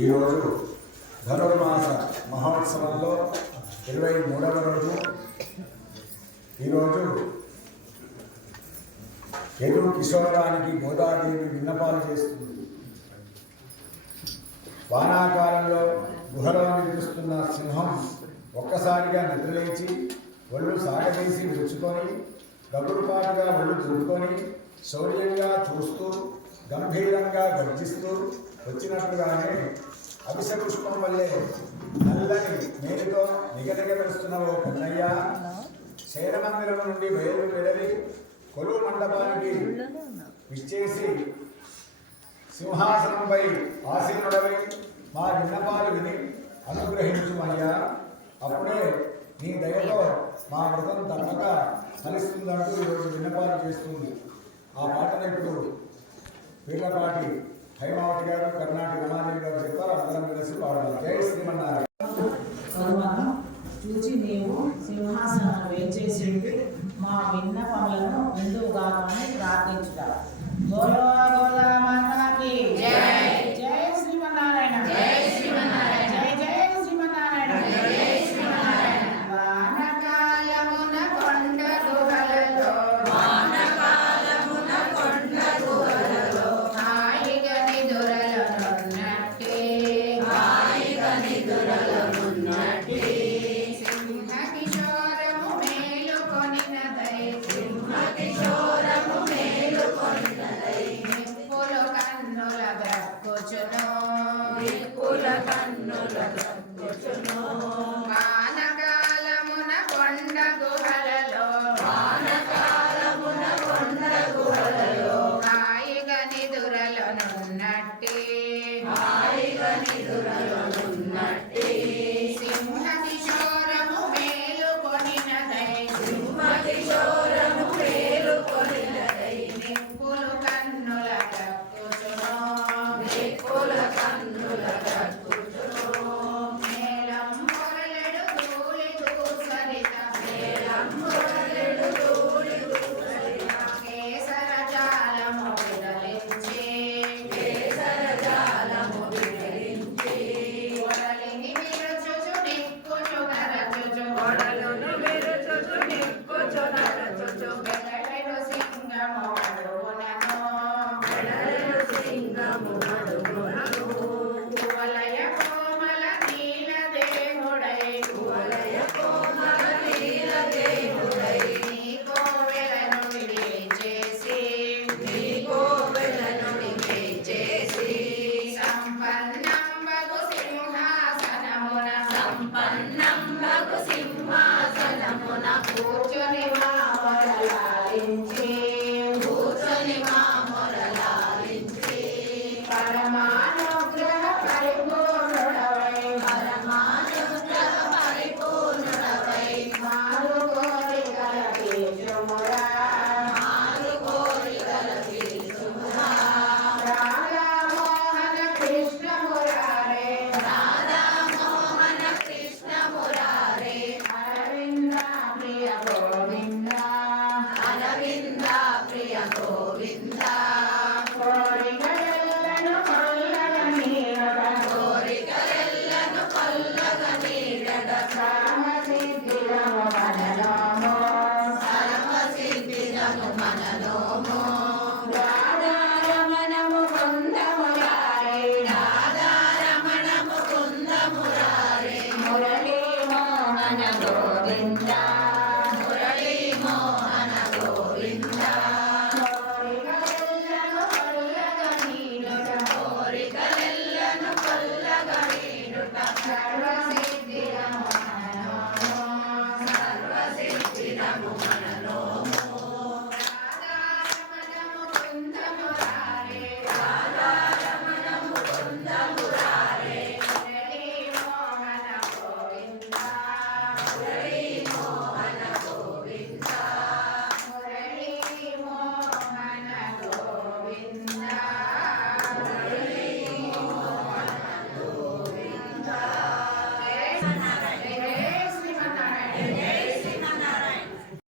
ఈరోజు ధనుర్మాస మహోత్సవంలో 23వ రోజు. ఈరోజు ఎదురు కిశోరానికి గోదాదేవి విన్నపాలు చేస్తుంది. వానాకాలంలో గుహలో నిద్రిస్తున్న సింహం ఒక్కసారిగా నిద్రలేచి ఒళ్ళు సాగదీసి విరుచుకొని గగురుపాటుగా ఒళ్ళు దురుకొని శౌర్యంగా చూస్తూ గంభీరంగా గర్జిస్తూ వచ్చినట్లుగానే అభిష పుష్పం వల్లే నల్లని మేలుతో నిగనిగలుస్తున్న ఓ కన్నయ్య శయనమందిరం నుండి బయలుదేరి కొలువు మండపానికి విచ్చేసి సింహాసనంపై ఆసీనుడవై మా విన్నపాలు విని అనుగ్రహించుమయ్యా. అప్పుడే నీ దయతో మా వ్రతం తప్పక ఫలిస్తుందంటూ ఈరోజు విన్నపాలు చేస్తుంది. ఆ పాటను ఇప్పుడు వీళ్ళపాటి హైమావతి గారు, కర్ణాటక రమాదేవి గారు చెప్తారు. అందరం కలిసి పాడాలి. జై శ్రీమన్నారాయణ. చూచి నీవు సింహాసనం వేచేసి మా విన్నపములను విందువుగా ప్రార్థించుట. గోలో గోదా మాతాకి జై. జై శ్రీమన్నారాయణ. జై శ్రీమన్నారాయణ. జై జై శ్రీమన్నారాయణ. జై శ్రీమన్నారాయణ. వానకాలమున కొండ గుహలలో హాయిగా నిదురలనున్నట్టే సింహకిశోరము మేలుకొనినదై నిప్పుల కన్నుల బ్రక్కుచును వానకాలమున కొండ గుహలలో హాయిగా నిదురలనున్నట్టే సింహకిశోరము మేలుకొనినదై నిప్పుల కన్నుల బ్రక్కుచును మేలం మొరలెడు ధూళి దూసరిత కేసర జాలము విరలించే ఒడలిని విరచుచు నిక్కుచు నరచుచు బెదరెడు సింగము అడుగునను కువలయ కోమల నీలదేహుడై నీ కోవెలను విడిచేసి సంపన్నంబగు సింహాసనమున కూర్చొని మా మొరలాలించి పరమాను